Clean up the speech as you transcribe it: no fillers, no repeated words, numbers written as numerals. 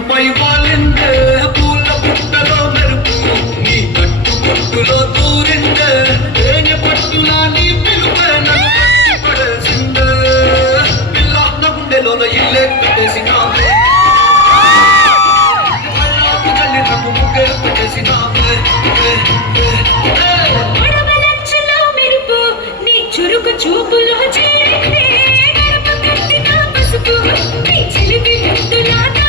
పట్టుపై వాలిందే పూల పుట్టలో మెరుపు నీ కట్టు కొట్టులో దూరిందే తేనె పట్టులా నీ పిలుపే నన్ను కట్టి పడేసిందే పిల్ల నా గుండెలోన ఇల్లే కట్టేసినావే కళ్ళాపు గల్లి నాకు ముగ్గే పెట్టేసినావే చురుకు చూపులో చేరిందే గడప కట్టిన పసుపు నీ చిలిపి ముద్దులాగా